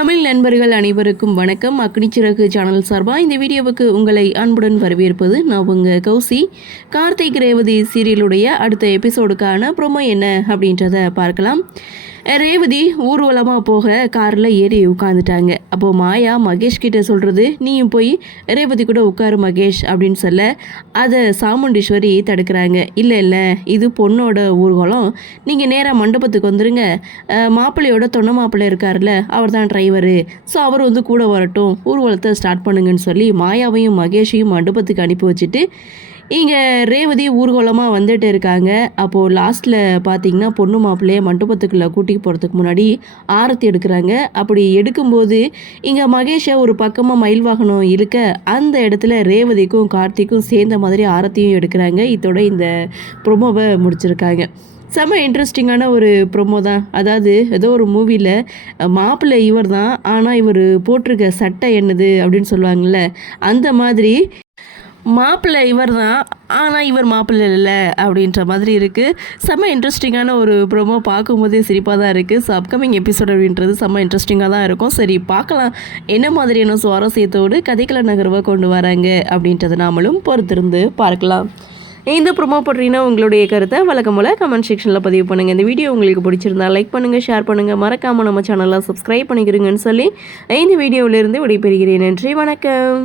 தமிழ் நண்பர்கள் அனைவருக்கும் வணக்கம். அக்னிச்சிறகு சேனல் சார்பாக இந்த வீடியோவுக்கு உங்களை அன்புடன் வரவேற்பது நான் உங்கள் கௌசி. கார்த்திக் ரேவதி சீரியலுடைய அடுத்த எபிசோடுக்கான ப்ரோமோ என்ன அப்படின்றத பார்க்கலாம். ரேவதி ஊர்வலமாக போக காரில் ஏறி உட்காந்துட்டாங்க. அப்போது மாயா மகேஷ் கிட்ட சொல்கிறது, நீயும் போய் ரேவதி கூட உட்காரு மகேஷ் அப்படின்னு சொல்ல அதை சாமுண்டீஸ்வரி தடுக்கிறாங்க. இல்லை இது பொண்ணோட ஊர்வலம், நீங்கள் நேராக மண்டபத்துக்கு வந்துருங்க, மாப்பிள்ளையோட தொண்டை மாப்பிள்ளை இருக்கார்ல அவர் தான் டிரைவரு, ஸோ அவர் கூட வரட்டும், ஊர்வலத்தை ஸ்டார்ட் பண்ணுங்கன்னு சொல்லி மாயாவையும் மகேஷையும் மண்டபத்துக்கு அனுப்பி வச்சுட்டு இங்கே ரேவதி ஊர்வலமாக வந்துட்டு இருக்காங்க. அப்போது லாஸ்ட்டில் பார்த்தீங்கன்னா பொண்ணு மாப்பிள்ளையை மண்டபத்துக்குள்ளே கூட்டிகிட்டு போகிறதுக்கு முன்னாடி ஆரத்தி எடுக்கிறாங்க. அப்படி எடுக்கும்போது இங்கே மகேஷை ஒரு பக்கமாக மயில் வாகனம் இருக்க அந்த இடத்துல ரேவதிக்கும் கார்த்திக்கும் சேர்ந்த மாதிரி ஆரத்தியும் எடுக்கிறாங்க. இதோட இந்த ப்ரொமோவை முடிச்சிருக்காங்க. செம்ம இன்ட்ரெஸ்டிங்கான ஒரு ப்ரொமோ தான். அதாவது ஏதோ ஒரு மூவியில் மாப்பிள்ளை இவர் தான், ஆனால் இவர் போட்டிருக்க சட்டை என்னது அப்படின்னு சொல்லுவாங்கள்ல, அந்த மாதிரி மாப்பிள்ளை இவர் தான், ஆனால் இவர் மாப்பிள்ளை இல்லை அப்படின்ற மாதிரி இருக்குது. செம்ம இன்ட்ரெஸ்டிங்கான ஒரு ப்ரோமோ, பார்க்கும்போதே சிரிப்பாக தான் இருக்குது. ஸோ அப்கமிங் எபிசோட் அப்படின்றது செம்ம இன்ட்ரெஸ்டிங்காக தான் இருக்கும். சரி பார்க்கலாம் என்ன மாதிரியான சுவாரஸ்யத்தோடு கதைக்கள நகர்வை கொண்டு வராங்க அப்படின்றத நாமளும் பொறுத்திருந்து பார்க்கலாம். இந்த ப்ரோமோ பற்றினா உங்களுடைய கருத்தை வழக்கம் போல் கமெண்ட் செக்ஷனில் பதிவு பண்ணுங்கள். இந்த வீடியோ உங்களுக்கு பிடிச்சிருந்தா லைக் பண்ணுங்கள், ஷேர் பண்ணுங்கள், மறக்காமல் நம்ம சேனலை சப்ஸ்கிரைப் பண்ணிக்கிறீங்கன்னு சொல்லி இந்த வீடியோவிலிருந்து விடைபெறுகிறேன். நன்றி, வணக்கம்.